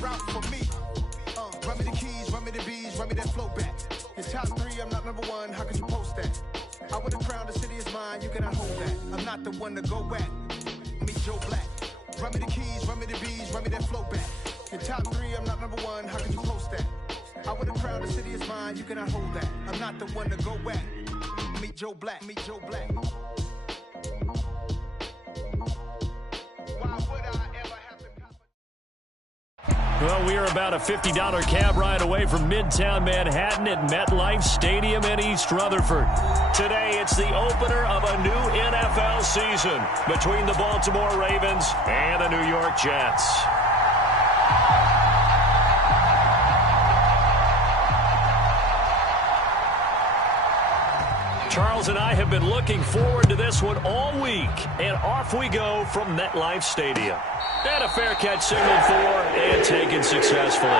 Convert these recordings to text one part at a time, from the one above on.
route for me. Run me the keys, run me the bees, run me that flow back. In top 3, I'm not number 1, how could you post that? I would have crowned, the city is mine, you cannot hold that. I'm not the one to go back. Meet Joe Black. Run me the keys, run me the bees, run me that flow back. In top 3, I'm not number 1, how could you post that? I would have crowned, the city is mine, you cannot hold that. I'm not the one to go back. Meet Joe Black, meet Joe Black. Well, we are about a $50 cab ride away from Midtown Manhattan at MetLife Stadium in East Rutherford. Today, it's the opener of a new NFL season between the Baltimore Ravens and the New York Jets. Charles and I have been looking forward to this one all week, and off we go from MetLife Stadium. And a fair catch signaled for and taken successfully.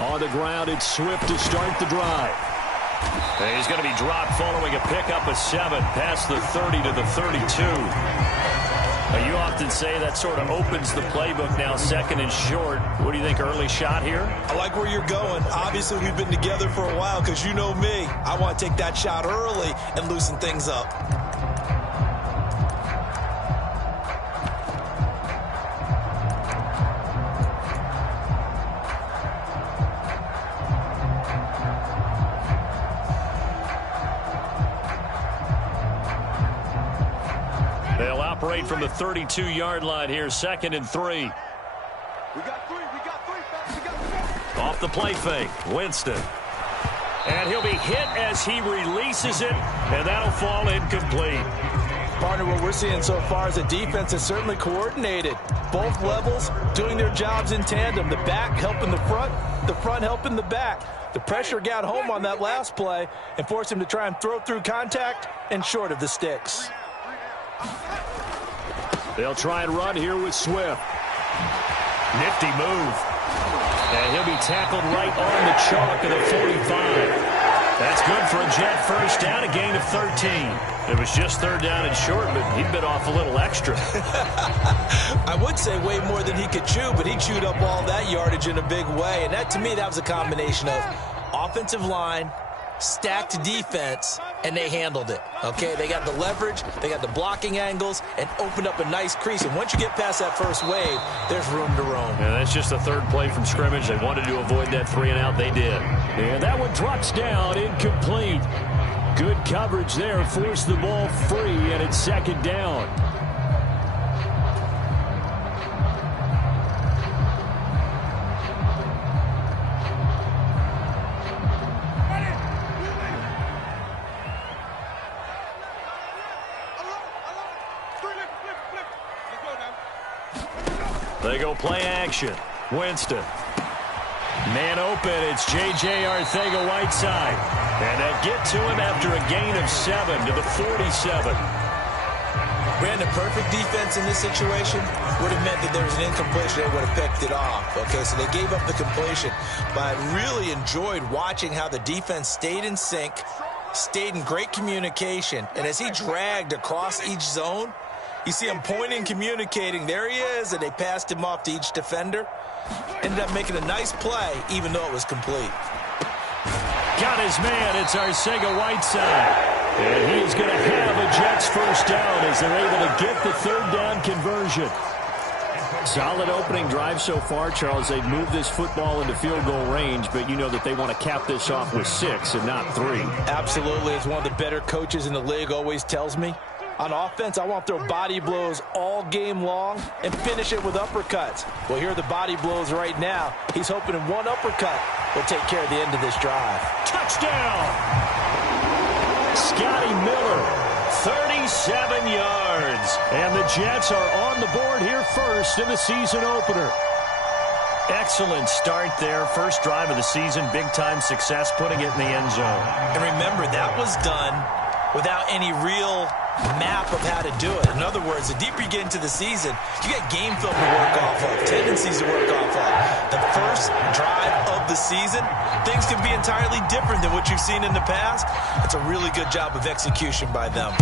On the ground, it's Swift to start the drive. And he's going to be dropped following a pickup of 7 past the 30 to the 32. You often say that sort of opens the playbook now, second and short. What do you think, early shot here? I like where you're going. Obviously, we've been together for a while because you know me. I want to take that shot early and loosen things up. They'll operate from the 32-yard line here, 2nd and 3. We got 3, fellas. Off the play fake, Winston. And he'll be hit as he releases it, and that'll fall incomplete. Partner, what we're seeing so far is the defense is certainly coordinated. Both levels doing their jobs in tandem. The back helping the front helping the back. The pressure got home on that last play and forced him to try and throw through contact and short of the sticks. They'll try and run here with Swift. Nifty move. And he'll be tackled right on the chalk of the 45. That's good for a Jet first down, a gain of 13. It was just 3rd down and short, but he'd bit off a little extra. I would say way more than he could chew, but he chewed up all that yardage in a big way. And that, to me, that was a combination of offensive line, stacked defense, and they handled it. Okay, they got the leverage, they got the blocking angles, and opened up a nice crease. And once you get past that first wave, there's room to roam. And that's just the 3rd play from scrimmage. They wanted to avoid that 3-and-out. They did. And that one drops down, incomplete. Good coverage there, forced the ball free, and it's 2nd down. They go play action. Winston. Man open. It's J.J. Arcega-Whiteside. And they'll get to him after a gain of 7 to the 47. Brandon, perfect defense in this situation would have meant that there was an incompletion. They would have picked it off. Okay, so they gave up the completion. But I really enjoyed watching how the defense stayed in sync, stayed in great communication. And as he dragged across each zone, you see him pointing, communicating. There he is, and they passed him off to each defender. Ended up making a nice play, even though it was complete. Got his man. It's Arcega-Whiteside. And he is going to have a Jets first down as they're able to get the 3rd down conversion. Solid opening drive so far, Charles. They've moved this football into field goal range, but you know that they want to cap this off with 6 and not 3. Absolutely. As one of the better coaches in the league always tells me, On offense, I want to throw body blows all game long and finish it with uppercuts. Well, here are the body blows right now. He's hoping in one uppercut will take care of the end of this drive. Touchdown! Scotty Miller, 37 yards. And the Jets are on the board here first in the season opener. Excellent start there. First drive of the season. Big-time success putting it in the end zone. And remember, that was done without any real map of how to do it. In other words, the deeper you get into the season, you get game film to work off of, tendencies to work off of. The first drive of the season, things can be entirely different than what you've seen in the past. It's a really good job of execution by them.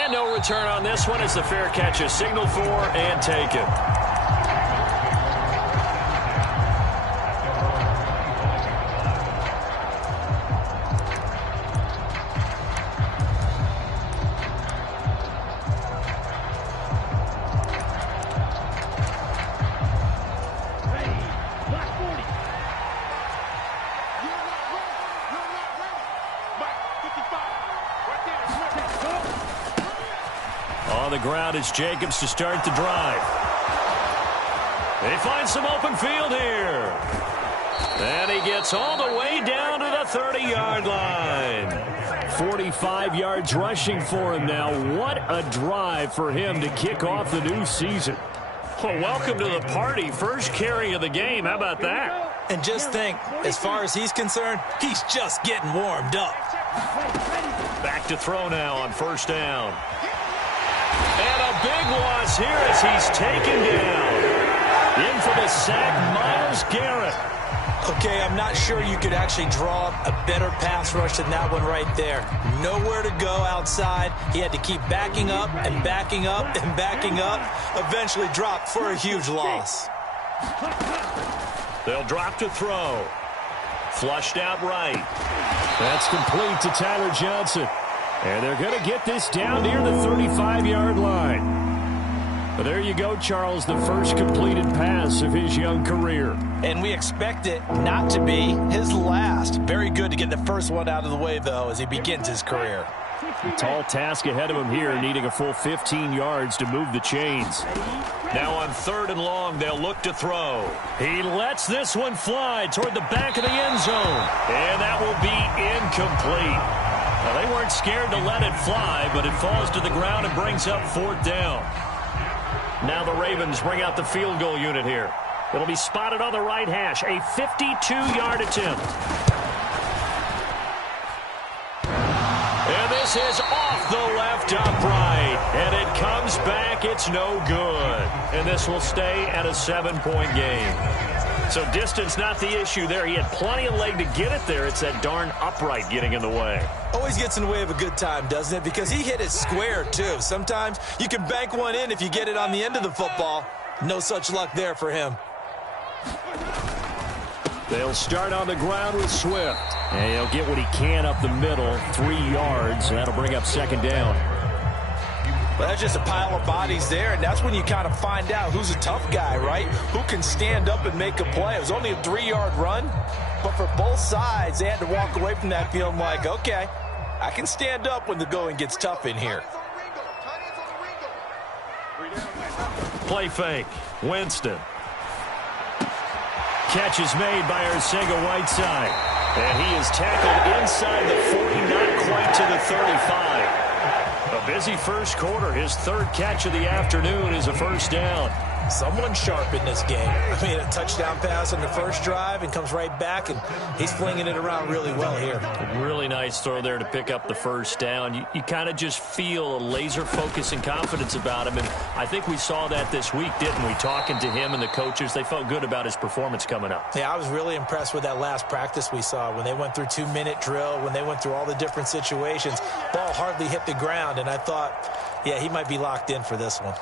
And no return on this one as the fair catch is signaled for and taken. On the ground, it's Jacobs to start the drive. They find some open field here. And he gets all the way down to the 30-yard line. 45 yards rushing for him now. What a drive for him to kick off the new season. Well, welcome to the party. First carry of the game. How about that? And just think, as far as he's concerned, he's just getting warmed up. Back to throw now on first down. And a big loss here as he's taken down. In for the sack, Myles Garrett. Okay, I'm not sure you could actually draw a better pass rush than that one right there. Nowhere to go outside. He had to keep backing up and backing up and backing up. Eventually dropped for a huge loss. They'll drop to throw. Flushed out right. That's complete to Tyler Johnson. And they're going to get this down near the 35-yard line. But there you go, Charles, the first completed pass of his young career. And we expect it not to be his last. Very good to get the first one out of the way, though, as he begins his career. A tall task ahead of him here, needing a full 15 yards to move the chains. Now on 3rd and long, they'll look to throw. He lets this one fly toward the back of the end zone. And that will be incomplete. Well, they weren't scared to let it fly, but it falls to the ground and brings up 4th down. Now the Ravens bring out the field goal unit here. It'll be spotted on the right hash. A 52-yard attempt. And this is off the left upright. And it comes back. It's no good. And this will stay at a 7-point game. So distance not the issue there. He had plenty of leg to get it there. It's that darn upright getting in the way. Always gets in the way of a good time, doesn't it? Because he hit it square, too. Sometimes you can bank one in if you get it on the end of the football. No such luck there for him. They'll start on the ground with Swift. And he'll get what he can up the middle, 3 yards. And that'll bring up 2nd down. But that's just a pile of bodies there, and that's when you kind of find out who's a tough guy, right? Who can stand up and make a play. It was only a 3-yard run, but for both sides, they had to walk away from that feeling like, okay, I can stand up when the going gets tough in here. Play fake. Winston. Catch is made by Arcega-Whiteside. And he is tackled inside the 40, not quite to the 35. A busy first quarter. His 3rd catch of the afternoon is a 1st down. Someone sharp in this game. I mean, a touchdown pass on the first drive and comes right back, and he's flinging it around really well here. A really nice throw there to pick up the 1st down. You kind of just feel a laser focus and confidence about him, and I think we saw that this week, didn't we? Talking to him and the coaches, they felt good about his performance coming up. Yeah, I was really impressed with that last practice we saw when they went through 2-minute drill, when they went through all the different situations. Ball hardly hit the ground, and I thought, yeah, he might be locked in for this one.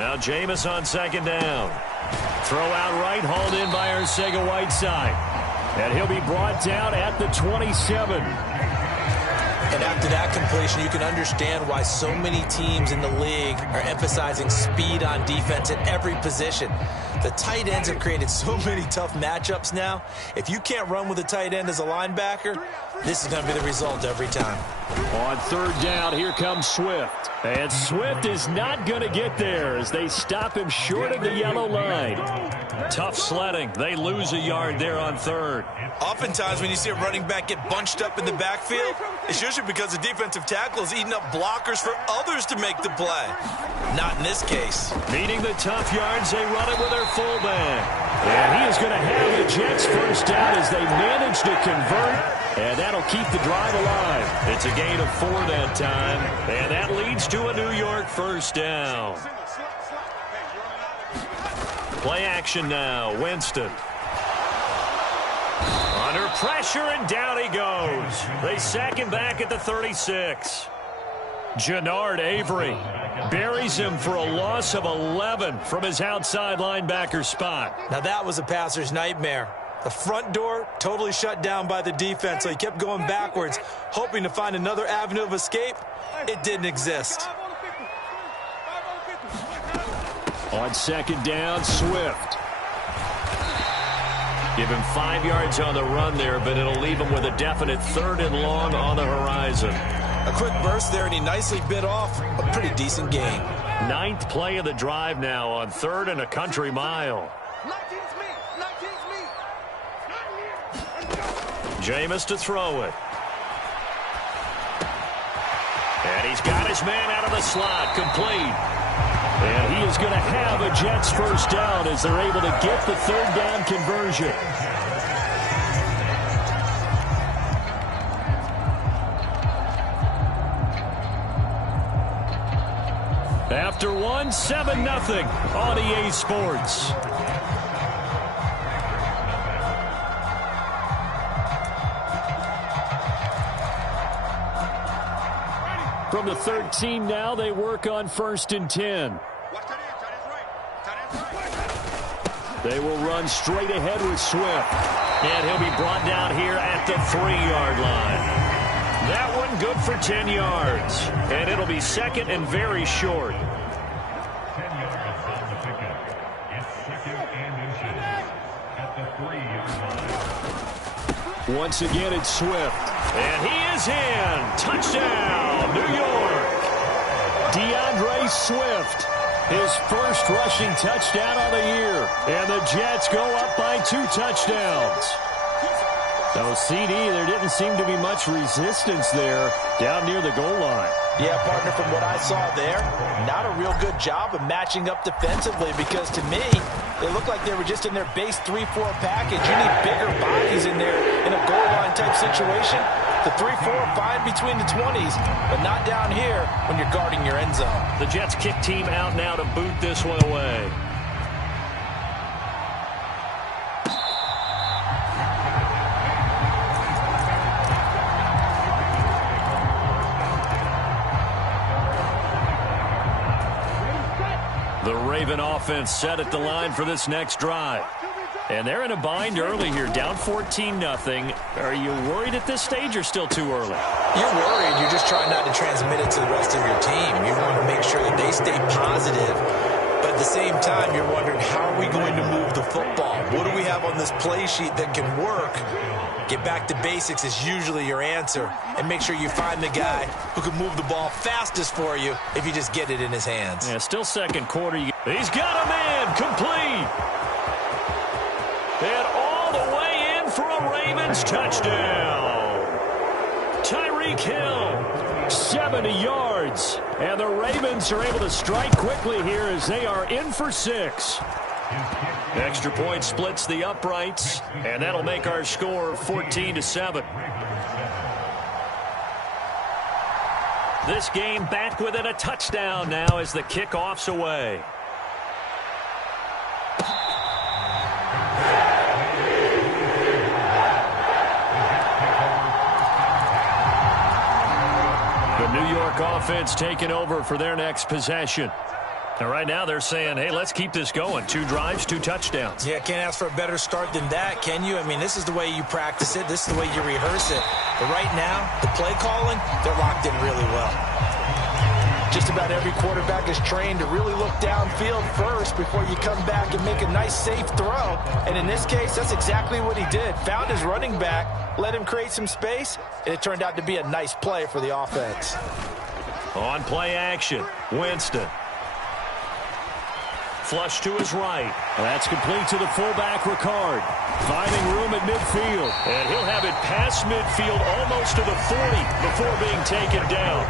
Now Jameis on second down. Throw out right, hauled in by Arcega-Whiteside. And he'll be brought down at the 27. And after that completion, you can understand why so many teams in the league are emphasizing speed on defense at every position. The tight ends have created so many tough matchups now. If you can't run with a tight end as a linebacker, this is going to be the result every time. On third down, here comes Swift. And Swift is not going to get there as they stop him short of the yellow line. Tough sledding. They lose a yard there on third. Oftentimes when you see a running back get bunched up in the backfield, it's usually because the defensive tackle is eating up blockers for others to make the play. Not in this case. Needing the tough yards, they run it with their fullback. And he is going to have the Jets first down as they manage to convert. And that'll keep the drive alive. It's a gain of 4 that time. And that leads to a New York first down. Play action now. Winston. Under pressure, and down he goes. They sack him back at the 36. Jannard Avery buries him for a loss of 11 from his outside linebacker spot. Now that was a passer's nightmare. The front door totally shut down by the defense, so he kept going backwards, hoping to find another avenue of escape. It didn't exist. On second down, Swift. Give him 5 yards on the run there, but it'll leave him with a definite 3rd and long on the horizon. A quick burst there, and he nicely bit off a pretty decent gain. 9th play of the drive now on 3rd and a country mile. Jameis to throw it. And he's got his man out of the slot, complete. And he is going to have a Jets first down as they're able to get the 3rd down conversion. After one, 7-0 on EA Sports. From the 13 now, they work on 1st and 10. They will run straight ahead with Swift. And he'll be brought down here at the 3-yard line. That one good for 10 yards. And it'll be 2nd and very short. Once again, it's Swift. And he is in. Touchdown, New York. DeAndre Swift. His first rushing touchdown on the year. And the Jets go up by 2 touchdowns. So, CD, there didn't seem to be much resistance there down near the goal line. Yeah, partner, from what I saw there, not a real good job of matching up defensively because, to me, they looked like they were just in their base 3-4 package. You need bigger bodies in there in a goal line type situation. The 3-4 fine between the 20s, but not down here when you're guarding your end zone. The Jets kick team out now to boot this one away. The Raven offense set at the line for this next drive. And they're in a bind early here, down 14-0. Are you worried at this stage or still too early? You're worried. You're just trying not to transmit it to the rest of your team. You want to make sure that they stay positive. But at the same time, you're wondering, how are we going to move the football? What do we have on this play sheet that can work? Get back to basics is usually your answer. And make sure you find the guy who can move the ball fastest for you if you just get it in his hands. Yeah, still second quarter. He's got a man, complete. And all the way in for a Ravens touchdown. Tyreek Hill, 70 yards. And the Ravens are able to strike quickly here as they are in for 6. Extra point splits the uprights, and that'll make our score 14-7. This game back within a touchdown now as the kickoff's away. The New York offense taking over for their next possession. And right now they're saying, hey, let's keep this going. 2 drives, 2 touchdowns. Yeah, can't ask for a better start than that, can you? I mean, this is the way you practice it. This is the way you rehearse it. But right now, the play calling, they're locked in really well. Just about every quarterback is trained to really look downfield first before you come back and make a nice, safe throw. And in this case, that's exactly what he did. Found his running back, let him create some space, and it turned out to be a nice play for the offense. On play action, Winston. Flush to his right. That's complete to the fullback, Ricard. Finding room at midfield. And he'll have it past midfield almost to the 40 before being taken down.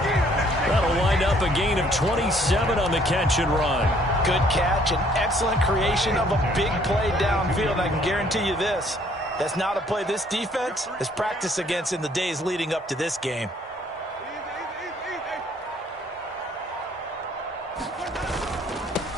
That'll wind up a gain of 27 on the catch and run. Good catch and excellent creation of a big play downfield. I can guarantee you this. That's not a play this defense has practiced against in the days leading up to this game.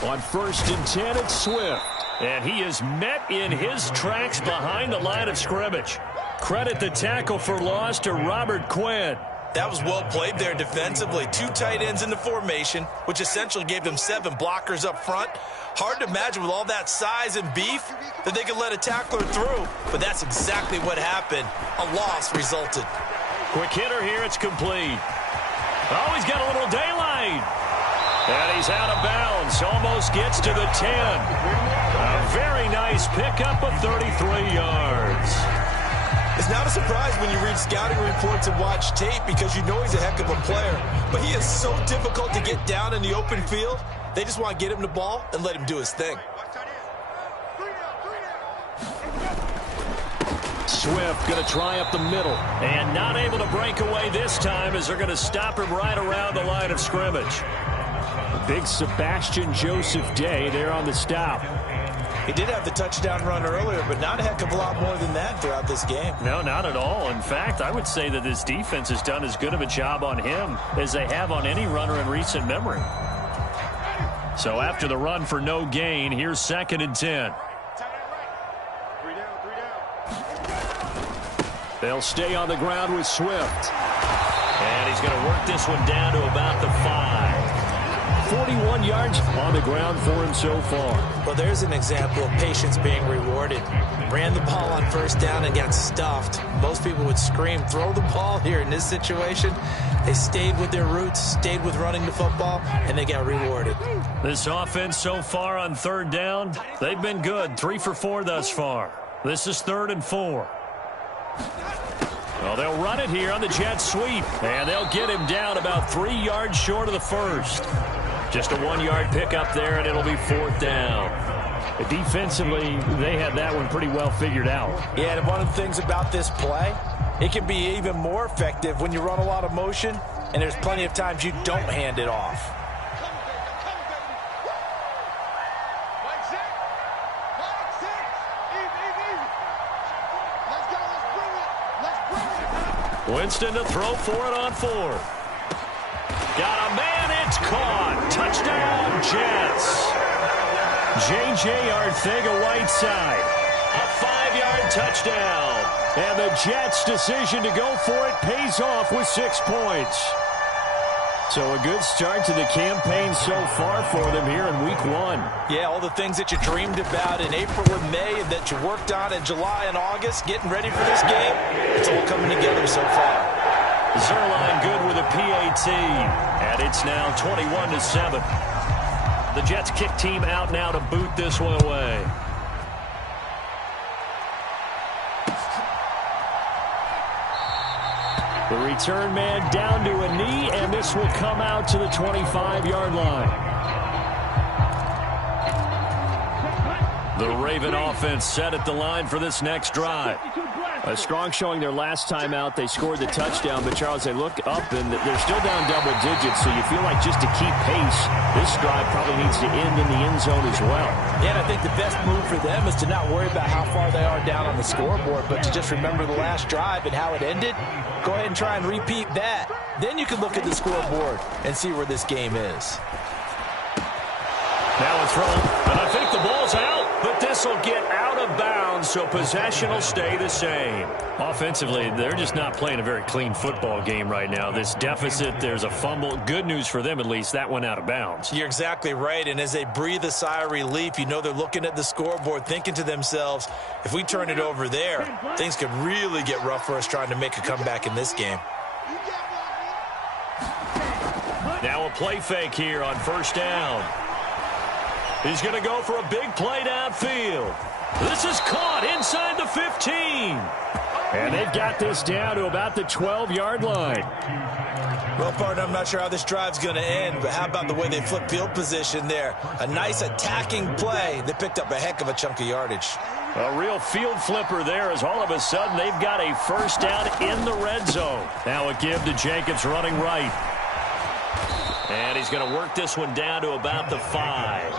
On 1st and 10, it's Swift. And he is met in his tracks behind the line of scrimmage. Credit the tackle for loss to Robert Quinn. That was well played there defensively. 2 tight ends in the formation, which essentially gave them 7 blockers up front. Hard to imagine with all that size and beef that they could let a tackler through, but that's exactly what happened. A loss resulted. Quick hitter here, it's complete. Oh, he's got a little daylight. And he's out of bounds, almost gets to the 10. A very nice pickup of 33 yards. It's not a surprise when you read scouting reports and watch tape because you know he's a heck of a player. But he is so difficult to get down in the open field. They just want to get him the ball and let him do his thing. Swift going to try up the middle. And not able to break away this time as they're going to stop him right around the line of scrimmage. Big Sebastian Joseph Day there on the stop. He did have the touchdown run earlier, but not a heck of a lot more than that throughout this game. No, not at all. In fact, I would say that this defense has done as good of a job on him as they have on any runner in recent memory. So after the run for no gain, here's 2nd and 10. They'll stay on the ground with Swift. And he's going to work this one down to about the 5. 41 yards on the ground for him so far. Well, there's an example of patience being rewarded. Ran the ball on 1st down and got stuffed. Most people would scream, throw the ball here. In this situation, they stayed with their roots, stayed with running the football, and they got rewarded. This offense so far on 3rd down, they've been good. 3 for 4 thus far. This is 3rd and 4. Well, they'll run it here on the jet sweep, and they'll get him down about 3 yards short of the 1st. Just a 1-yard pickup there, and it'll be 4th down. But defensively, they had that one pretty well figured out. Yeah, and one of the things about this play, it can be even more effective when you run a lot of motion, and there's plenty of times you don't hand it off. Winston to throw for it on 4. Got a man, it's caught. Touchdown, Jets. J.J. Arcega-Whiteside. A 5-yard touchdown. And the Jets' decision to go for it pays off with 6 points. So a good start to the campaign so far for them here in week 1. Yeah, all the things that you dreamed about in April and May and that you worked on in July and August, getting ready for this game, it's all coming together so far. Zuerlein good with a PAT, and it's now 21-7. The Jets kick team out now to boot this one away. The return man down to a knee, and this will come out to the 25-yard line. The Raven offense set at the line for this next drive. A strong showing their last time out. They scored the touchdown, but Charles, they look up and they're still down double digits, so you feel like just to keep pace, this drive probably needs to end in the end zone as well. Yeah, and I think the best move for them is to not worry about how far they are down on the scoreboard, but to just remember the last drive and how it ended. Go ahead and try and repeat that. Then you can look at the scoreboard and see where this game is. Now it's thrown, and I think the ball's out. But this will get out of bounds, so possession will stay the same. Offensively, they're just not playing a very clean football game right now. This deficit, there's a fumble. Good news for them, at least. That went out of bounds. You're exactly right, and as they breathe a sigh of relief, you know they're looking at the scoreboard, thinking to themselves, if we turn it over there, things could really get rough for us trying to make a comeback in this game. Now a play fake here on first down. He's going to go for a big play downfield. This is caught inside the 15. And they've got this down to about the 12-yard line. Well, partner, I'm not sure how this drive's going to end, but how about the way they flip field position there? A nice attacking play. They picked up a heck of a chunk of yardage. A real field flipper there as all of a sudden they've got a first down in the red zone. Now a give to Jacobs running right. And he's going to work this one down to about the 5.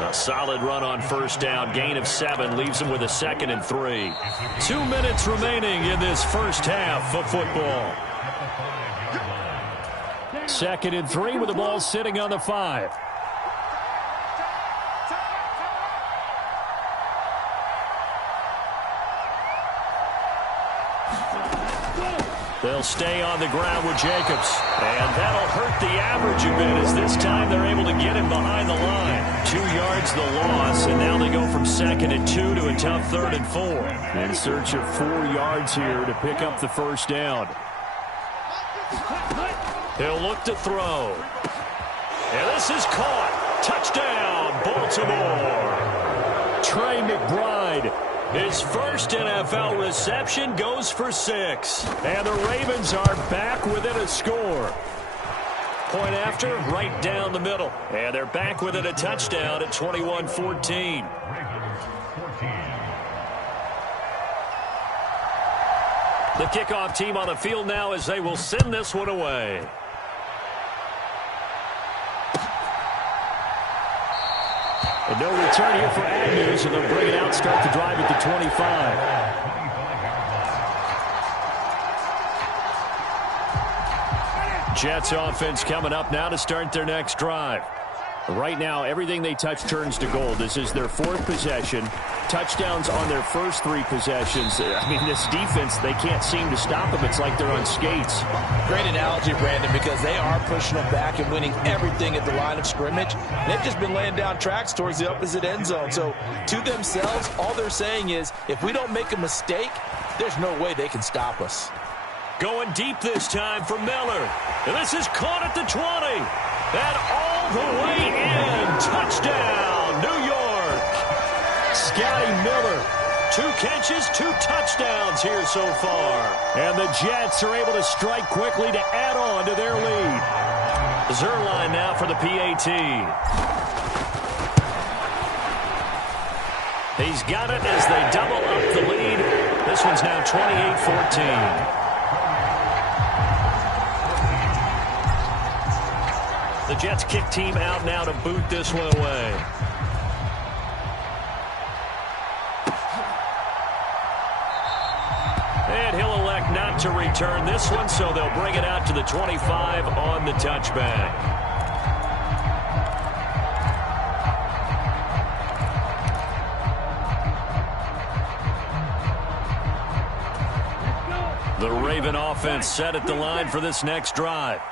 A solid run on first down. Gain of 7 leaves him with a 2nd and 3. 2 minutes remaining in this first half of football. 2nd and 3 with the ball sitting on the 5. They'll stay on the ground with Jacobs. And that'll hurt the average a bit as this time they're able to get him behind the line. 2 yards the loss, and now they go from 2nd and 2 to a tough 3rd and 4. In search of 4 yards here to pick up the first down. He'll look to throw. And this is caught. Touchdown, Baltimore. Trey McBride. His first NFL reception goes for 6. And the Ravens are back within a score. Point after, right down the middle. And they're back within a touchdown at 21-14. The kickoff team on the field now as they will send this one away. And no return here for Agnew, so they'll bring it out, start the drive at the 25. Jets offense coming up now to start their next drive. Right now, everything they touch turns to gold. This is their 4th possession. Touchdowns on their first 3 possessions. I mean, this defense, they can't seem to stop them. It's like they're on skates. Great analogy, Brandon, because they are pushing them back and winning everything at the line of scrimmage. They've just been laying down tracks towards the opposite end zone. So, to themselves, all they're saying is, if we don't make a mistake, there's no way they can stop us. Going deep this time for Miller. And this is caught at the 20. And all the way in. Touchdown, New York. Scotty Miller. 2 catches, 2 touchdowns here so far. And the Jets are able to strike quickly to add on to their lead. Zuerlein now for the PAT. He's got it as they double up the lead. This one's now 28-14. The Jets kick team out now to boot this one away. And he'll elect not to return this one, so they'll bring it out to the 25 on the touchback. The Raven offense set at the line for this next drive.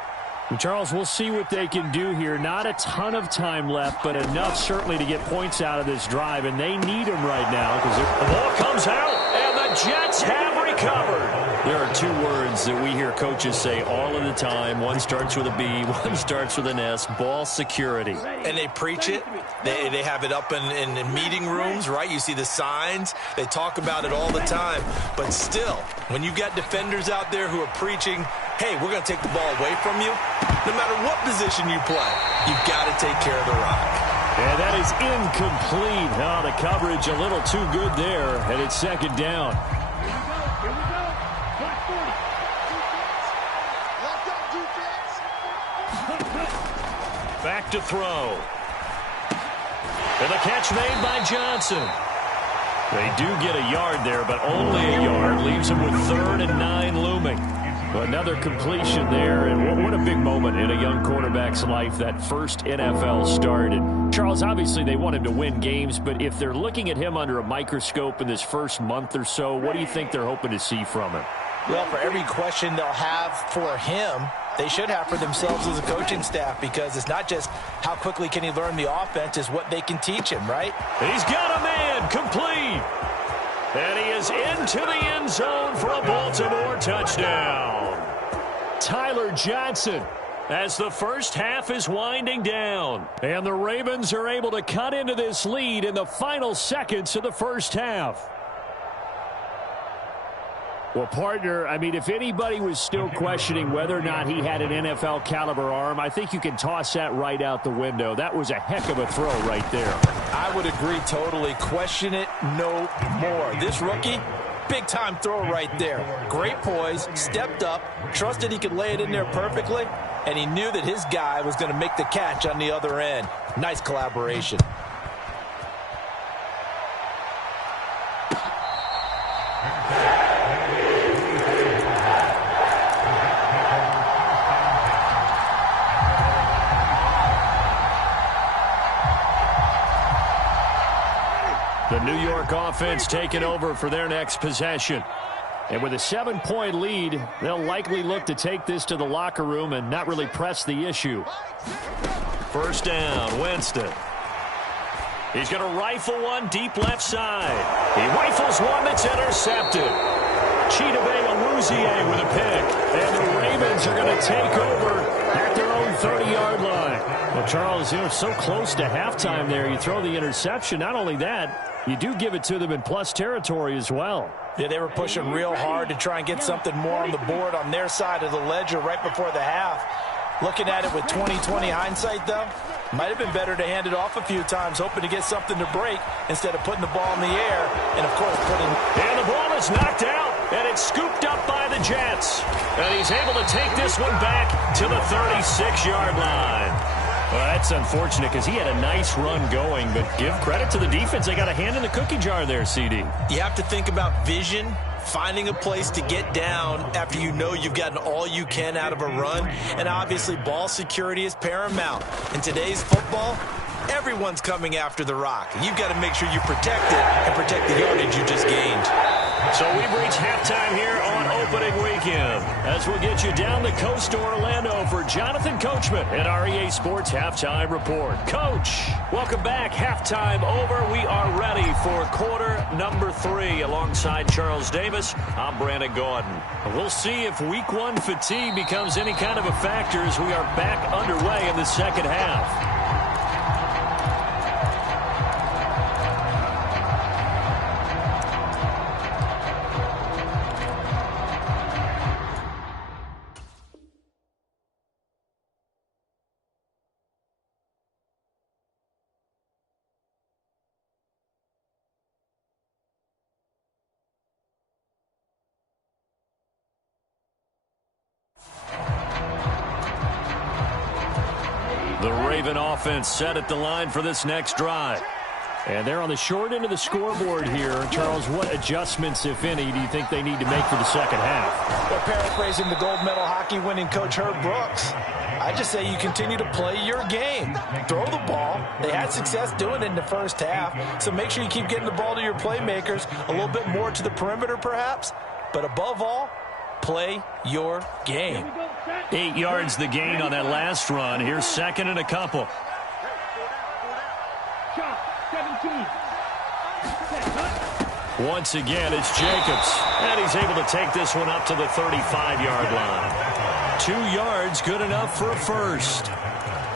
Charles, we'll see what they can do here. Not a ton of time left, but enough certainly to get points out of this drive, and they need them right now. Because the ball comes out, and the Jets have recovered. There are 2 words that we hear coaches say all of the time. One starts with a B, one starts with an S, ball security. And they preach it. They have it up in meeting rooms, right? You see the signs. They talk about it all the time. But still, when you got defenders out there who are preaching, hey, we're going to take the ball away from you, no matter what position you play, you've got to take care of the rock. And that is incomplete. Oh, the coverage a little too good there, and it's 2nd down. Back to throw. And the catch made by Johnson. They do get a yard there, but only a yard. Leaves him with 3rd and 9 looming. Another completion there, and what a big moment in a young quarterback's life, that first NFL start. And Charles, obviously they want him to win games, but if they're looking at him under a microscope in this first month or so, what do you think they're hoping to see from him? Well, for every question they'll have for him, they should have for themselves as a coaching staff, because it's not just how quickly can he learn the offense, it's what they can teach him, right? He's got a man, complete. And he is into the end zone for a Baltimore touchdown. Tyler Johnson, as the first half is winding down. And the Ravens are able to cut into this lead in the final seconds of the first half. Well, partner, I mean, if anybody was still questioning whether or not he had an NFL caliber arm, I think you can toss that right out the window. That was a heck of a throw right there. I would agree totally. Question it no more. This rookie, big-time throw right there. Great poise, stepped up, trusted he could lay it in there perfectly, and he knew that his guy was going to make the catch on the other end. Nice collaboration. The New York offense taking over for their next possession. And with a 7-point lead, they'll likely look to take this to the locker room and not really press the issue. First down, Winston. He's going to rifle one deep left side. He rifles one that's intercepted. Chidobe Awuzie with a pick. And the Ravens are going to take over at their own 30-yard line. Well, Charles, so close to halftime there. You throw the interception. Not only that, you do give it to them in plus territory as well. Yeah, they were pushing real hard to try and get something more on the board on their side of the ledger right before the half. Looking at it with 20/20 hindsight, though, might have been better to hand it off a few times, hoping to get something to break instead of putting the ball in the air and, of course, And the ball is knocked out, and it's scooped up by the Jets. And he's able to take this one back to the 36-yard line. Well, that's unfortunate because he had a nice run going, but give credit to the defense. They got a hand in the cookie jar there, CD. You have to think about vision, finding a place to get down after you know you've gotten all you can out of a run, and obviously ball security is paramount. In today's football, everyone's coming after the rock. You've got to make sure you protect it and protect the yardage you just gained. So we've reached halftime here on opening weekend, as we'll get you down the coast to Orlando for Jonathan Coachman at our EA Sports Halftime Report. Coach, welcome back. Halftime over. We are ready for quarter number 3. Alongside Charles Davis, I'm Brandon Gaudin. We'll see if week 1 fatigue becomes any kind of a factor as we are back underway in the second half. The Raven offense set at the line for this next drive. And they're on the short end of the scoreboard here. Charles, what adjustments, if any, do you think they need to make for the second half? Well, paraphrasing the gold medal hockey winning coach Herb Brooks, I just say you continue to play your game. Throw the ball. They had success doing it in the first half, so make sure you keep getting the ball to your playmakers, a little bit more to the perimeter perhaps, but above all, play your game. 8 yards the gain on that last run. Here's second and a couple. Once again, it's Jacobs. And he's able to take this one up to the 35-yard line. 2 yards, good enough for a first.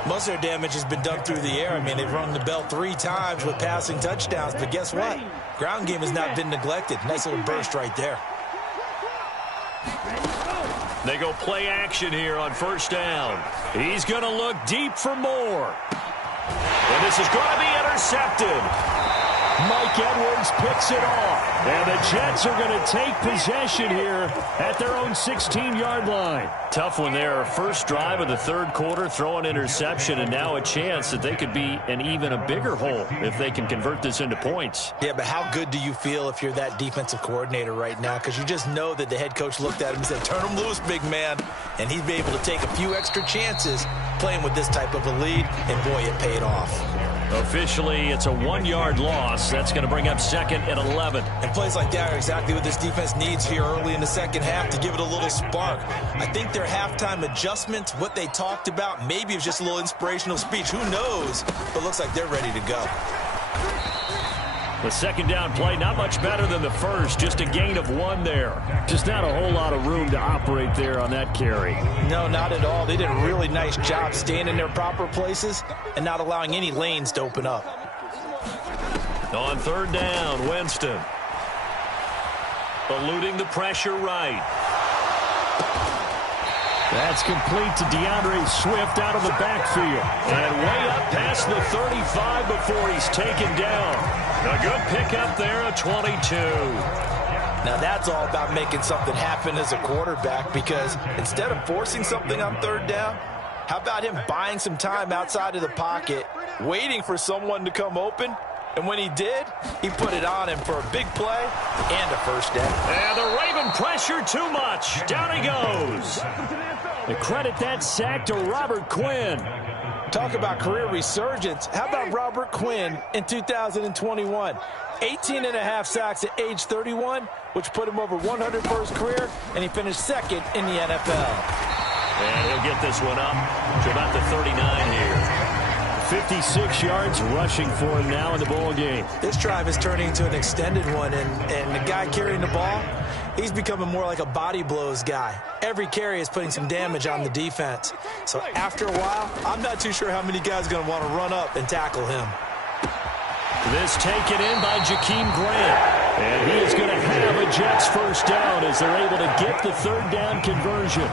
Most of their damage has been done through the air. I mean, they've rung the bell 3 times with passing touchdowns. But guess what? Ground game has not been neglected. Nice little burst right there. They go play action here on first down. He's going to look deep for more. And this is going to be intercepted. Mike Edwards picks it off. And the Jets are going to take possession here at their own 16-yard line. Tough one there. First drive of the third quarter, throw an interception, and now a chance that they could be in even a bigger hole if they can convert this into points. Yeah, but how good do you feel if you're that defensive coordinator right now? Because you just know that the head coach looked at him and said, turn him loose, big man. And he'd be able to take a few extra chances playing with this type of a lead, and boy, it paid off. Officially, it's a 1-yard loss. That's going to bring up 2nd and 11. And plays like that are exactly what this defense needs here early in the second half to give it a little spark. I think their halftime adjustments, what they talked about, maybe it was just a little inspirational speech. Who knows? But it looks like they're ready to go. The second down play, not much better than the first, just a gain of 1 there. Just not a whole lot of room to operate there on that carry. No, not at all. They did a really nice job staying in their proper places and not allowing any lanes to open up. On third down, Winston. Eluding the pressure right. That's complete to DeAndre Swift out of the backfield. And way up past the 35 before he's taken down. A good pickup there at 22. Now that's all about making something happen as a quarterback, because instead of forcing something on third down, how about him buying some time outside of the pocket, waiting for someone to come open, and when he did, he put it on him for a big play and a first down. And the Raven pressure too much. Down he goes. They credit that sack to Robert Quinn. Talk about career resurgence. How about Robert Quinn in 2021? 18.5 sacks at age 31, which put him over 100 for his career, and he finished 2nd in the NFL. And he'll get this one up to about the 39 here. 56 yards rushing for him now in the ball game. This drive is turning into an extended one, and the guy carrying the ball, he's becoming more like a body blows guy. Every carry is putting some damage on the defense. So after a while, I'm not too sure how many guys are going to want to run up and tackle him. This taken in by Jakeem Grant. And he is going to have a Jets first down as they're able to get the third down conversion.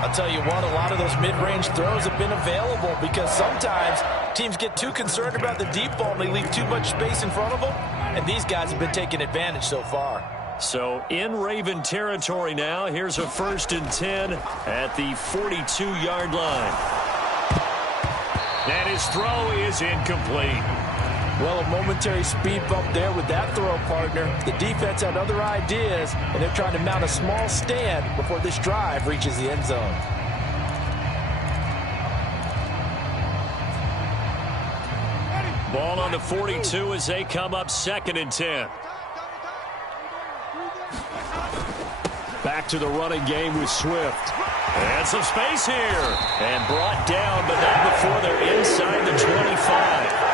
I'll tell you what, a lot of those mid-range throws have been available because sometimes teams get too concerned about the deep ball and they leave too much space in front of them, and these guys have been taking advantage so far. So in Raven territory now, here's a 1st and 10 at the 42-yard line. And his throw is incomplete. Well, a momentary speed bump there with that throw, partner. The defense had other ideas, and they're trying to mount a small stand before this drive reaches the end zone. Ball on the 42 as they come up 2nd and 10. Back to the running game with Swift. And some space here. And brought down, but not before they're inside the 25.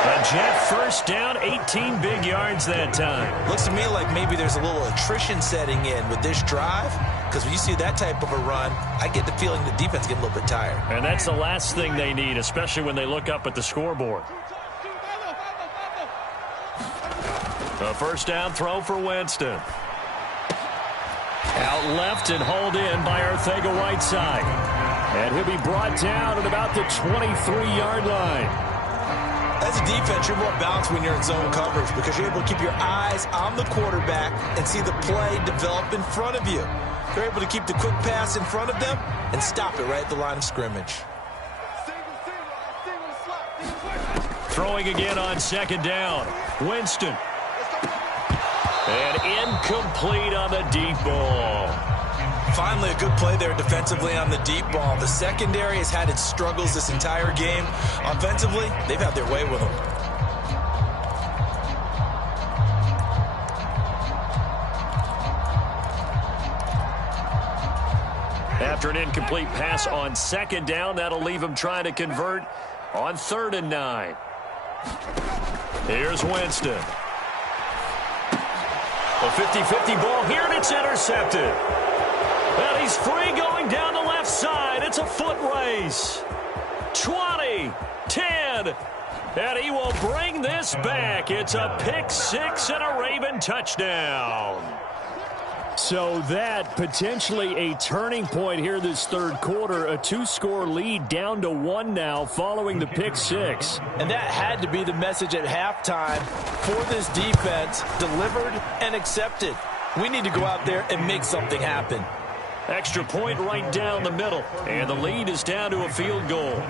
A Jet first down, 18 big yards that time. Looks to me like maybe there's a little attrition setting in with this drive, because when you see that type of a run, I get the feeling the defense getting a little bit tired. And that's the last thing they need, especially when they look up at the scoreboard. A first down throw for Winston. Out left and hauled in by Arcega-Whiteside. And he'll be brought down at about the 23-yard line. As a defense, you're more balanced when you're in zone coverage because you're able to keep your eyes on the quarterback and see the play develop in front of you. You're able to keep the quick pass in front of them and stop it right at the line of scrimmage. Throwing again on 2nd down. Winston. And incomplete on the deep ball. Finally, a good play there defensively on the deep ball. The secondary has had its struggles this entire game. Offensively, they've had their way with them. After an incomplete pass on 2nd down, that'll leave him trying to convert on 3rd and 9. Here's Winston. A 50-50 ball here, and it's intercepted. And he's free going down the left side. It's a foot race. 20, 10, and he will bring this back. It's a pick 6 and a Raven touchdown. So that potentially a turning point here this third quarter. A 2-score lead down to 1 now following the pick six. And that had to be the message at halftime for this defense, delivered and accepted. We need to go out there and make something happen. Extra point right down the middle. And the lead is down to a field goal.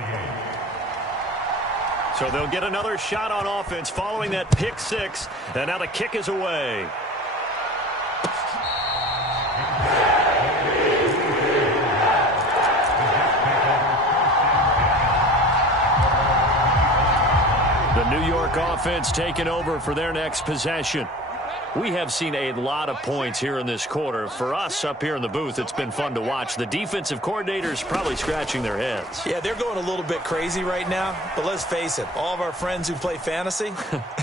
So they'll get another shot on offense following that pick six. And now the kick is away. The New York offense taking over for their next possession. We have seen a lot of points here in this quarter. For us up here in the booth, it's been fun to watch. The defensive coordinators probably scratching their heads. Yeah, they're going a little bit crazy right now. But let's face it, all of our friends who play fantasy,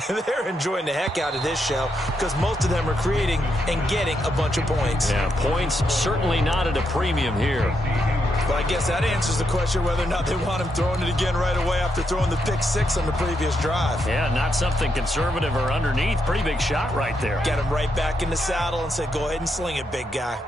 they're enjoying the heck out of this show because most of them are creating and getting a bunch of points. Yeah, points certainly not at a premium here. Well, I guess that answers the question whether or not they want him throwing it again right away after throwing the pick six on the previous drive. Yeah, not something conservative or underneath. Pretty big shot right there. Get him right back in the saddle and say, go ahead and sling it, big guy.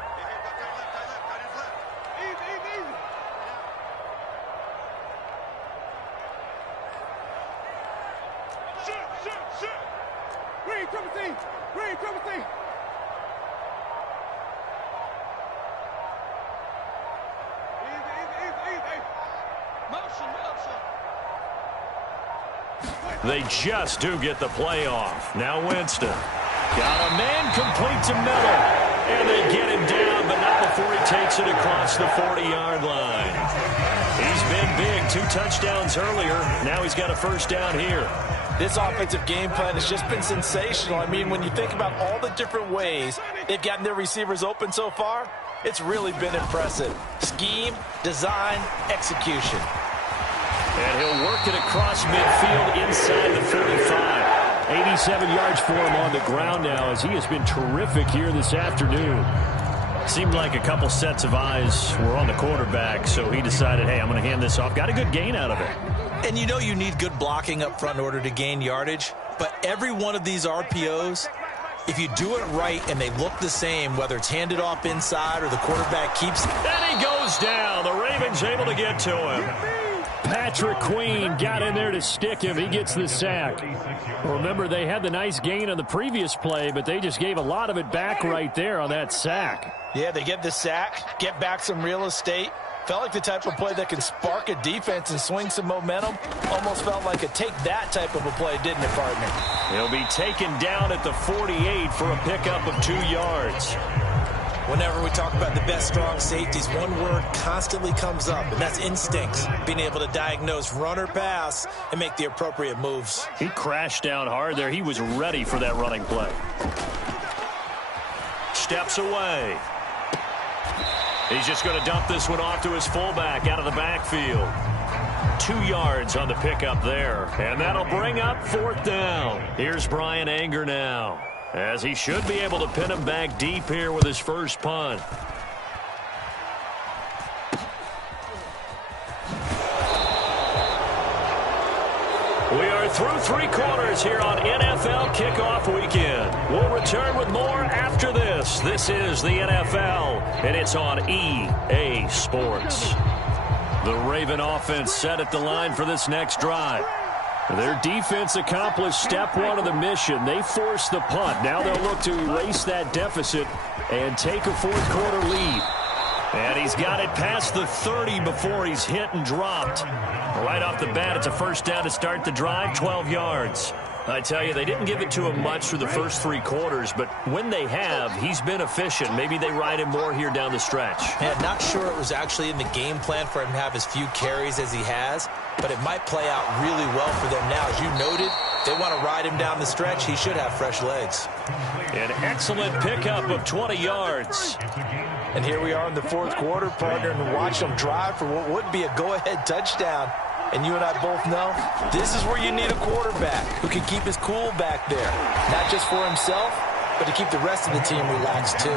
They just do get the play off. Now Winston. Got a man complete to Miller. And they get him down, but not before he takes it across the 40-yard line. He's been big. 2 touchdowns earlier. Now he's got a first down here. This offensive game plan has just been sensational. I mean, when you think about all the different ways they've gotten their receivers open so far, it's really been impressive. Scheme, design, execution. And he'll work it across midfield inside the 45. 87 yards for him on the ground now as he has been terrific here this afternoon. Seemed like a couple sets of eyes were on the quarterback, so he decided, hey, I'm going to hand this off. Got a good gain out of it. And you know you need good blocking up front in order to gain yardage, but every one of these RPOs, if you do it right and they look the same, whether it's handed off inside or the quarterback keeps... And he goes down. The Ravens able to get to him. Patrick Queen got in there to stick him. He gets the sack. Remember, they had the nice gain on the previous play, but they just gave a lot of it back right there on that sack. Yeah, they get the sack, get back some real estate. Felt like the type of play that can spark a defense and swing some momentum. Almost felt like a take-that type of a play, didn't it, partner? He'll be taken down at the 48 for a pickup of 2 yards. Whenever we talk about the best strong safeties, one word constantly comes up, and that's instincts. Being able to diagnose run or pass and make the appropriate moves. He crashed down hard there. He was ready for that running play. Steps away. He's just going to dump this one off to his fullback out of the backfield. 2 yards on the pickup there. And that'll bring up 4th down. Here's Brian Anger now, as he should be able to pin him back deep here with his first punt. We are through 3 quarters here on NFL Kickoff Weekend. We'll return with more after this. This is the NFL, and it's on EA Sports. The Raven offense set at the line for this next drive. Their defense accomplished step 1 of the mission. They forced the punt. Now they'll look to erase that deficit and take a 4th quarter lead. And he's got it past the 30 before he's hit and dropped. Right off the bat, it's a first down to start the drive, 12 yards. I tell you, they didn't give it to him much through the first 3 quarters, but when they have, he's been efficient. Maybe they ride him more here down the stretch. Yeah, not sure it was actually in the game plan for him to have as few carries as he has, but it might play out really well for them now. As you noted, they want to ride him down the stretch. He should have fresh legs. An excellent pickup of 20 yards. And here we are in the 4th quarter, partner, and watch them drive for what would be a go-ahead touchdown. And you and I both know this is where you need a quarterback who can keep his cool back there. Not just for himself, but to keep the rest of the team relaxed too.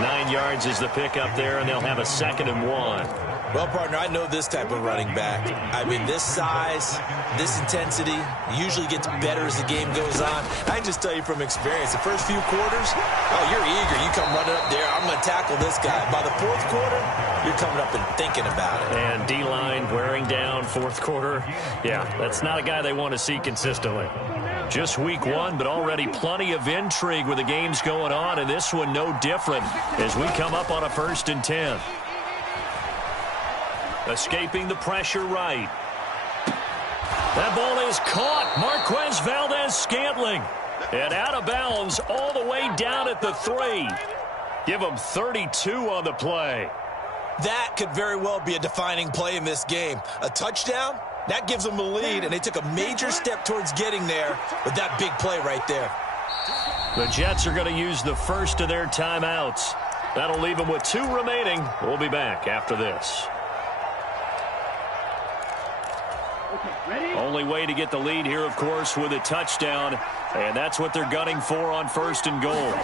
9 yards is the pickup there, and they'll have a 2nd and 1. Well, partner, I know this type of running back. I mean, this size, this intensity usually gets better as the game goes on. I can just tell you from experience, the first few quarters, oh, you're eager. You come running up there, I'm going to tackle this guy. By the fourth quarter, you're coming up and thinking about it. And D-line wearing down fourth quarter. Yeah, that's not a guy they want to see consistently. Just week one, but already plenty of intrigue with the games going on, and this one no different as we come up on a 1st and 10. Escaping the pressure right. That ball is caught. Marquez Valdes-Scantling. And out of bounds all the way down at the 3. Give him 32 on the play. That could very well be a defining play in this game. A touchdown, that gives them the lead, and they took a major step towards getting there with that big play right there. The Jets are going to use the first of their timeouts. That'll leave them with 2 remaining. We'll be back after this. Only way to get the lead here, of course, with a touchdown. And that's what they're gunning for on 1st and goal.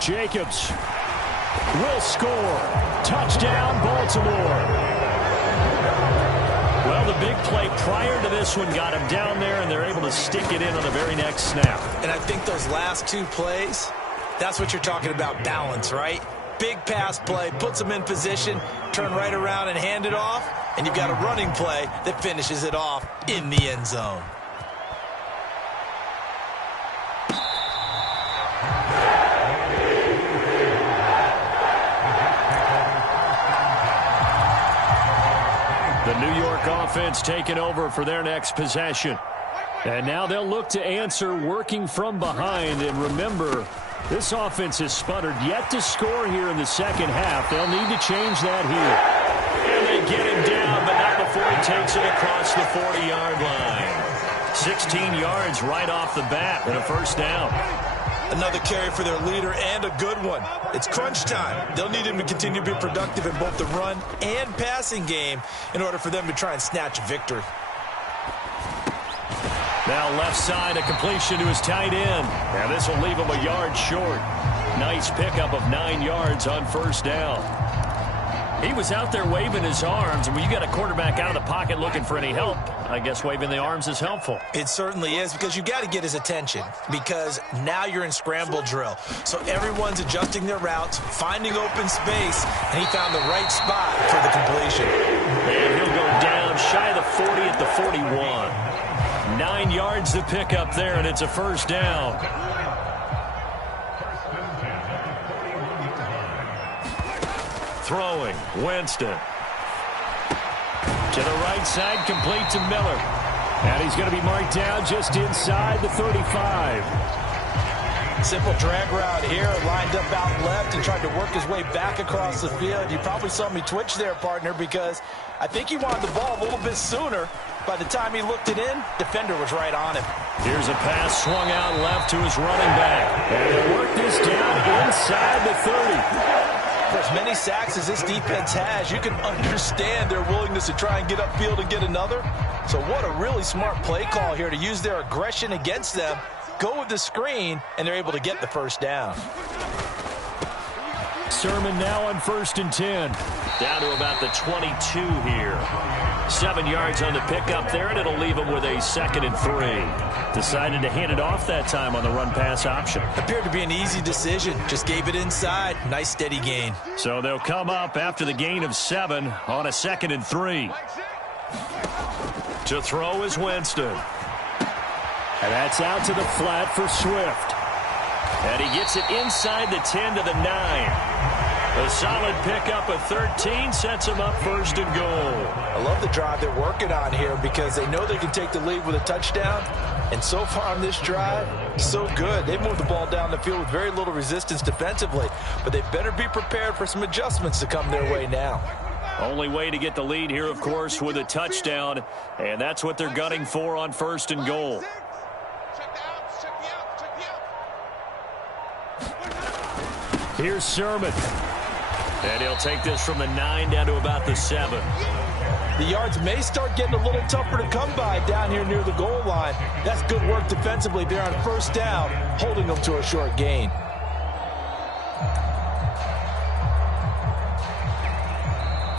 Jacobs will score. Touchdown, Baltimore. Well, the big play prior to this one got him down there, and they're able to stick it in on the very next snap. And I think those last 2 plays, that's what you're talking about, balance, right? Big pass play, puts them in position, turn right around and hand it off, and you've got a running play that finishes it off in the end zone. The New York offense taking over for their next possession. And now they'll look to answer working from behind. And remember, this offense has sputtered yet to score here in the second half. They'll need to change that here. And they get him down, but not before he takes it across the 40-yard line. 16 yards right off the bat and a 1st down. Another carry for their leader and a good one. It's crunch time. They'll need him to continue to be productive in both the run and passing game in order for them to try and snatch a victory. Now left side, a completion to his tight end. Now this will leave him a yard short. Nice pickup of 9 yards on 1st down. He was out there waving his arms, and when you got a quarterback out of the pocket looking for any help, I guess waving the arms is helpful. It certainly is, because you got to get his attention, because now you're in scramble drill. So everyone's adjusting their routes, finding open space, and he found the right spot for the completion. And he'll go down shy of the 40 at the 41. 9 yards to pick up there, and it's a 1st down. Throwing, Winston. To the right side, complete to Miller. And he's going to be marked down just inside the 35. Simple drag route here, lined up out left and tried to work his way back across the field. You probably saw me twitch there, partner, because I think he wanted the ball a little bit sooner. By the time he looked it in, defender was right on him. Here's a pass swung out left to his running back. And he'll work this down inside the 30. For as many sacks as this defense has, you can understand their willingness to try and get upfield and get another. So what a really smart play call here to use their aggression against them, go with the screen, and they're able to get the 1st down. Sermon now on 1st and 10. Down to about the 22 here. 7 yards on the pickup there, and it'll leave him with a 2nd and 3. Decided to hand it off that time on the run-pass option. Appeared to be an easy decision. Just gave it inside. Nice steady gain. So they'll come up after the gain of 7 on a 2nd and 3. To throw is Winston. And that's out to the flat for Swift. And he gets it inside the 10 to the 9. A solid pickup of 13 sets him up 1st and goal. I love the drive they're working on here because they know they can take the lead with a touchdown. And so far on this drive, so good. They moved the ball down the field with very little resistance defensively. But they better be prepared for some adjustments to come their way now. Only way to get the lead here, of course, with a touchdown. And that's what they're gunning for on 1st and goal. Here's Sermon. And he'll take this from the 9 down to about the 7. The yards may start getting a little tougher to come by down here near the goal line. That's good work defensively there on 1st down, holding them to a short gain.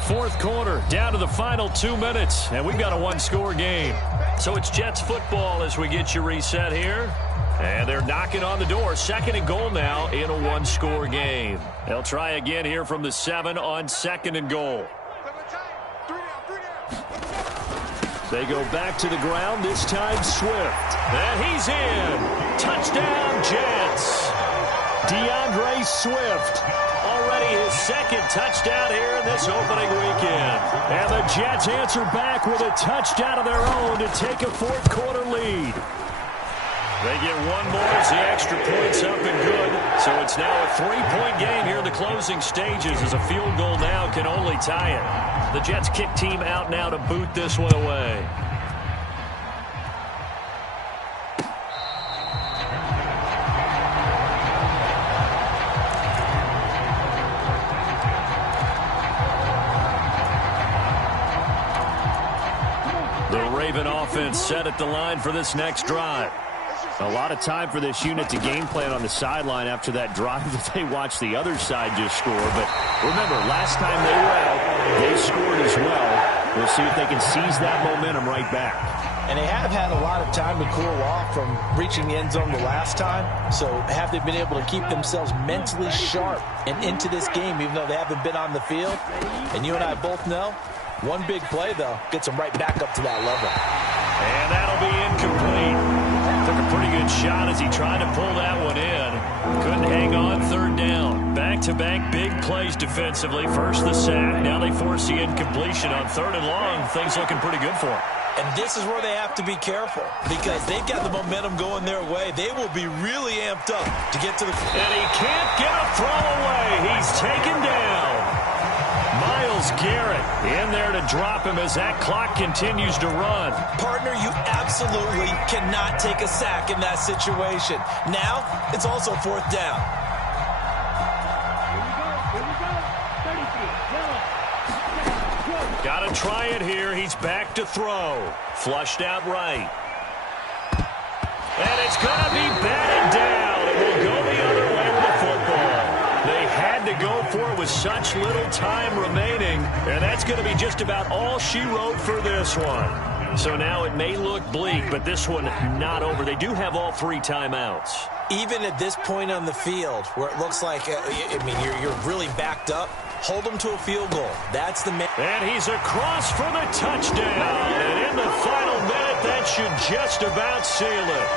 fourth quarter, down to the final 2 minutes, and we've got a one-score game. So it's Jets football as we get you reset here. And they're knocking on the door. Second and goal now in a one-score game. They'll try again here from the 7 on second and goal. They go back to the ground, this time Swift. And he's in. Touchdown, Jets. DeAndre Swift. Already his second touchdown here in this opening weekend. And the Jets answer back with a touchdown of their own to take a fourth quarter lead. They get one more as the extra point's up and good. So it's now a 3-point game here in the closing stages as a field goal now can only tie it. The Jets kick team out now to boot this one away. The Raven offense set at the line for this next drive. A lot of time for this unit to game plan on the sideline after that drive that they watched the other side just score. But remember, last time they were out, they scored as well. We'll see if they can seize that momentum right back. And they have had a lot of time to cool off from reaching the end zone the last time. So have they been able to keep themselves mentally sharp and into this game, even though they haven't been on the field? And you and I both know, one big play, though, gets them right back up to that level. And that'll be incomplete. Took a pretty good shot as he tried to pull that one in. Couldn't hang on third down. Back-to-back big plays defensively. First the sack. Now they force the incompletion on third and long. Things looking pretty good for them. And this is where they have to be careful because they've got the momentum going their way. They will be really amped up to get to the... And he can't get a throw away. He's taken down. Myles Garrett in there to drop him as that clock continues to run. Partner, you absolutely cannot take a sack in that situation. Now, it's also fourth down. Got to try it here. He's back to throw. Flushed out right. And it's going to be batted down. It will go the other way with the football. They had to go for it with such little time remaining, and that's going to be just about all she wrote for this one. So now it may look bleak, but this one not over. They do have all 3 timeouts. Even at this point on the field, where it looks like, you're really backed up, hold them to a field goal. That's the man. And he's across for the touchdown. And in the final minute, that should just about seal it.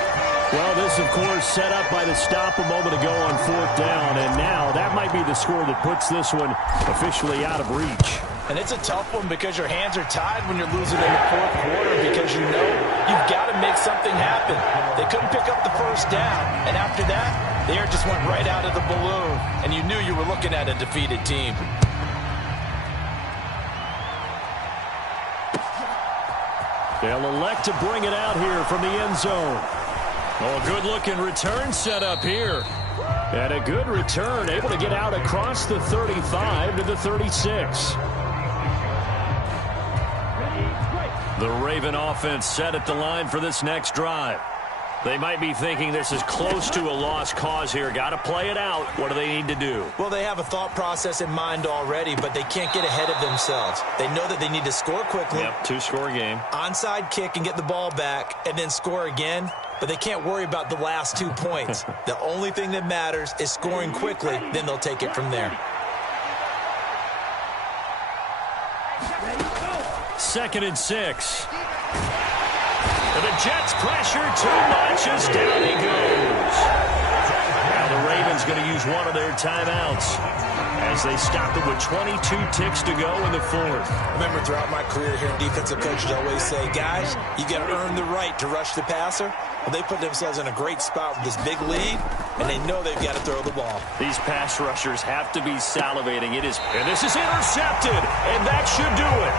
Well, this, of course, set up by the stop a moment ago on fourth down. And now that might be the score that puts this one officially out of reach. And it's a tough one because your hands are tied when you're losing in the fourth quarter because you know you've got to make something happen. They couldn't pick up the first down. And after that, the air just went right out of the balloon. And you knew you were looking at a defeated team. They'll elect to bring it out here from the end zone. Oh, a good-looking return set up here. And a good return, able to get out across the 35 to the 36. The Raven offense set at the line for this next drive. They might be thinking this is close to a lost cause here. Got to play it out. What do they need to do? Well, they have a thought process in mind already, but they can't get ahead of themselves. They know that they need to score quickly. Yep, 2-score game. Onside kick and get the ball back and then score again, but they can't worry about the last 2 points. The only thing that matters is scoring quickly, then they'll take it from there. 2nd and 6. And the Jets pressure too much as down he goes. Now the Ravens going to use one of their timeouts as they stop it with 22 ticks to go in the fourth. Remember, throughout my career here in defensive coaches always say, guys, you got to earn the right to rush the passer. Well, they put themselves in a great spot with this big lead, and they know they've got to throw the ball. These pass rushers have to be salivating. And this is intercepted, and that should do it.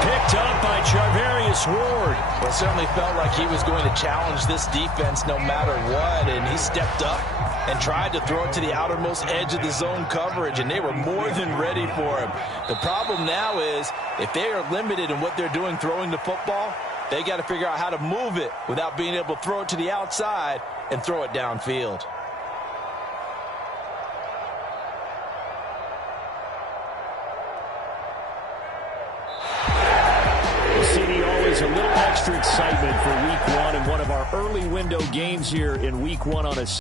Picked up by Charvarius Ward. Well, it certainly felt like he was going to challenge this defense no matter what, and he stepped up and tried to throw it to the outermost edge of the zone coverage, and they were more than ready for him. The problem now is if they are limited in what they're doing throwing the football, they got to figure out how to move it without being able to throw it to the outside and throw it downfield. extra excitement for Week 1 and one of our early window games here in Week 1 on a